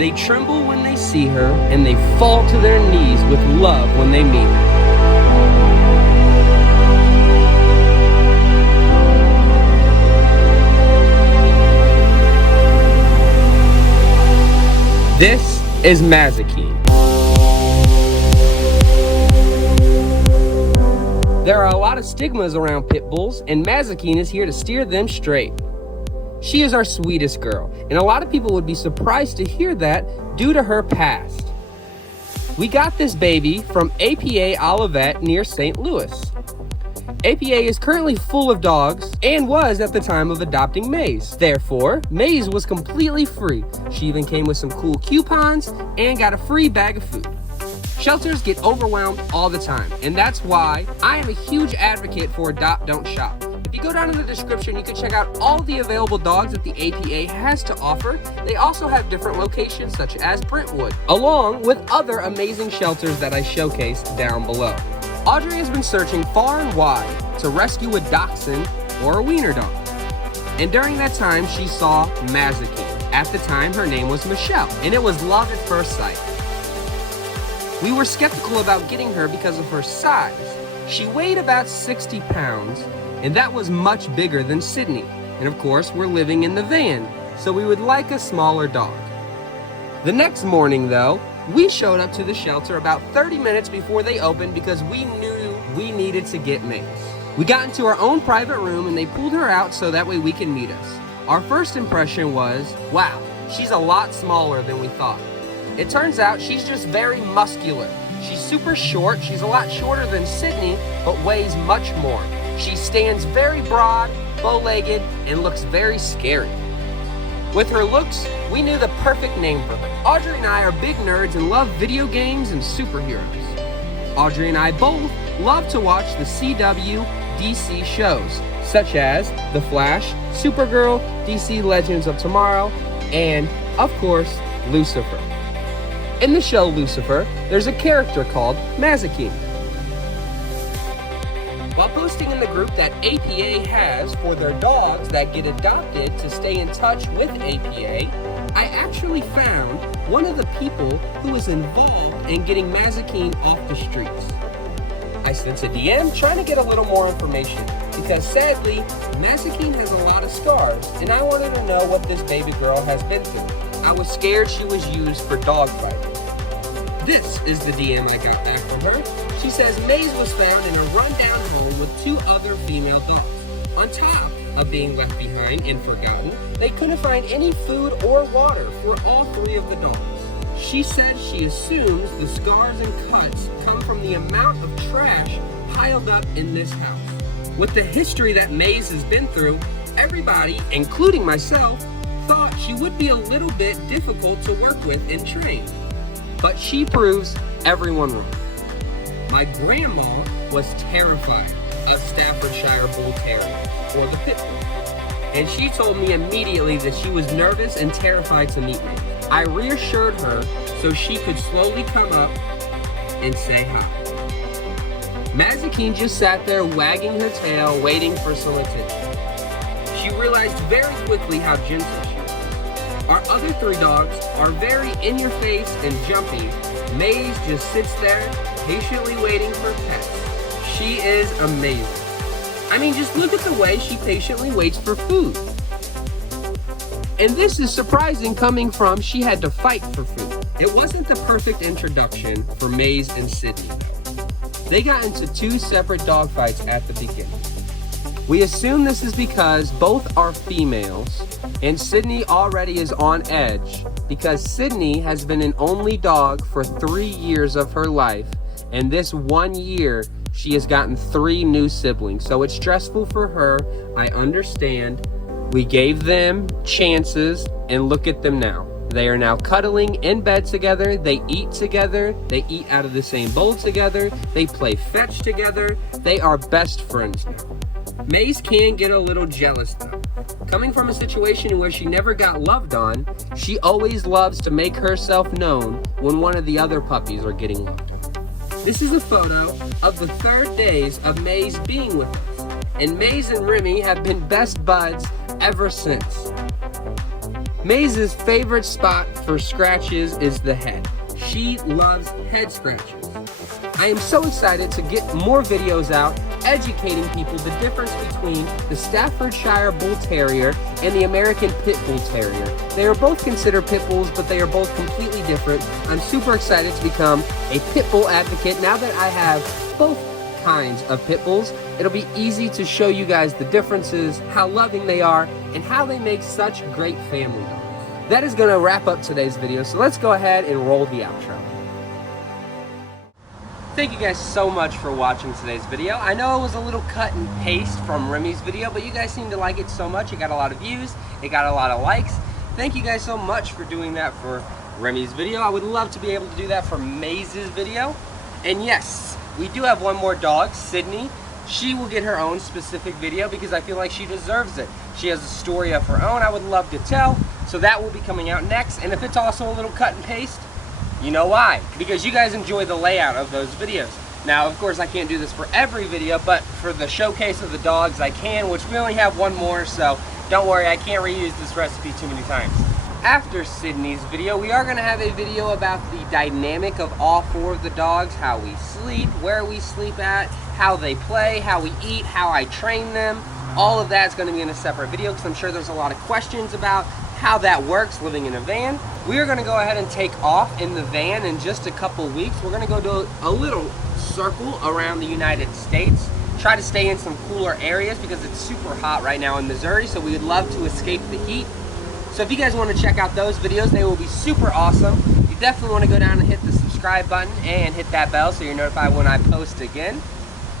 They tremble when they see her, and they fall to their knees with love when they meet her. This is Mazikeen. There are a lot of stigmas around pit bulls, and Mazikeen is here to steer them straight. She is our sweetest girl, and a lot of people would be surprised to hear that due to her past. We got this baby from APA Olivet near St. Louis. APA is currently full of dogs and was at the time of adopting Maze. Therefore, Maze was completely free. She even came with some cool coupons and got a free bag of food. Shelters get overwhelmed all the time, and that's why I am a huge advocate for Adopt Don't Shop. If you go down in the description, you can check out all the available dogs that the APA has to offer. They also have different locations such as Brentwood, along with other amazing shelters that I showcase down below. Audrey has been searching far and wide to rescue a dachshund or a wiener dog. And during that time, she saw Mazikeen. At the time, her name was Michelle, and it was love at first sight. We were skeptical about getting her because of her size. She weighed about 60 pounds, and that was much bigger than Sydney. And of course, we're living in the van, so we would like a smaller dog. The next morning though, we showed up to the shelter about 30 minutes before they opened because we knew we needed to get Maze. We got into our own private room and they pulled her out so that way we can meet us. Our first impression was, wow, she's a lot smaller than we thought. It turns out she's just very muscular. She's super short, she's a lot shorter than Sydney, but weighs much more. She stands very broad, bow-legged, and looks very scary. With her looks, we knew the perfect name for her. Audrey and I are big nerds and love video games and superheroes. Audrey and I both love to watch the CW DC shows, such as The Flash, Supergirl, DC Legends of Tomorrow, and, of course, Lucifer. In the show Lucifer, there's a character called Mazikeen. While posting in the group that APA has for their dogs that get adopted to stay in touch with APA, I actually found one of the people who was involved in getting Mazikeen off the streets. I sent a DM trying to get a little more information because sadly, Mazikeen has a lot of scars and I wanted to know what this baby girl has been through. I was scared she was used for dog fighting. This is the DM I got back from her. She says Maze was found in a rundown home with 2 other female dogs. On top of being left behind and forgotten, they couldn't find any food or water for all 3 of the dogs. She said she assumes the scars and cuts come from the amount of trash piled up in this house. With the history that Maze has been through, everybody, including myself, thought she would be a little bit difficult to work with and train. But she proves everyone wrong. My grandma was terrified of Staffordshire Bull Terriers, or the Pit Bull. And she told me immediately that she was nervous and terrified to meet me. I reassured her so she could slowly come up and say hi. Mazikeen just sat there wagging her tail, waiting for some attention. She realized very quickly how gentle she was. Our other 3 dogs are very in-your-face and jumpy. Maze just sits there, patiently waiting for pets. She is amazing. I mean, just look at the way she patiently waits for food. And this is surprising coming from she had to fight for food. It wasn't the perfect introduction for Maze and Sydney. They got into 2 separate dog fights at the beginning. We assume this is because both are females, and Sydney already is on edge because Sydney has been an only dog for 3 years of her life, and this 1 year she has gotten 3 new siblings. So it's stressful for her. I understand. We gave them chances, and look at them now. They are now cuddling in bed together. They eat together. They eat out of the same bowl together. They play fetch together. They are best friends now. Maze can get a little jealous though. Coming from a situation where she never got loved on, she always loves to make herself known when one of the other puppies are getting loved. This is a photo of the 3rd days of Maze being with us, and Maze and Remi have been best buds ever since. Maze's favorite spot for scratches is the head. She loves head scratches. I am so excited to get more videos out educating people the difference between the Staffordshire Bull Terrier and the American Pit Bull Terrier. They are both considered pit bulls, but they are both completely different. I'm super excited to become a pit bull advocate now that I have both kinds of pit bulls. It'll be easy to show you guys the differences, how loving they are, and how they make such great family dogs. That is going to wrap up today's video, so let's go ahead and roll the outro. Thank you guys so much for watching today's video. I know it was a little cut and paste from Remi's video, but you guys seem to like it so much. It got a lot of views, it got a lot of likes. Thank you guys so much for doing that for Remi's video. I would love to be able to do that for Maze's video. And yes, we do have one more dog, Sydney. She will get her own specific video because I feel like she deserves it. She has a story of her own I would love to tell, so that will be coming out next. And if it's also a little cut and paste, you know why? Because you guys enjoy the layout of those videos. Now, of course, I can't do this for every video, but for the showcase of the dogs, I can, which we only have one more, so don't worry, I can't reuse this recipe too many times. After Sydney's video, we are going to have a video about the dynamic of all four of the dogs, how we sleep, where we sleep at, how they play, how we eat, how I train them. All of that is going to be in a separate video because I'm sure there's a lot of questions about how that works living in a van. We are going to go ahead and take off in the van in just a couple weeks. We're going to go do a little circle around the United States, try to stay in some cooler areas because it's super hot right now in Missouri, so we would love to escape the heat. So if you guys want to check out those videos, they will be super awesome. You definitely want to go down and hit the subscribe button and hit that bell so you're notified when I post again.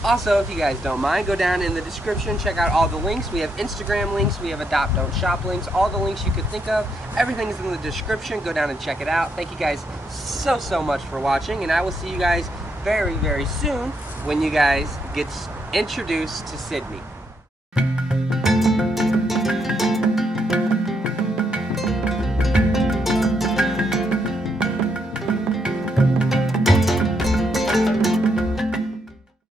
Also, if you guys don't mind, go down in the description, check out all the links. We have Instagram links, we have Adopt Don't Shop links, all the links you could think of. Everything is in the description. Go down and check it out. Thank you guys so much for watching, and I will see you guys very soon when you guys get introduced to Sydney.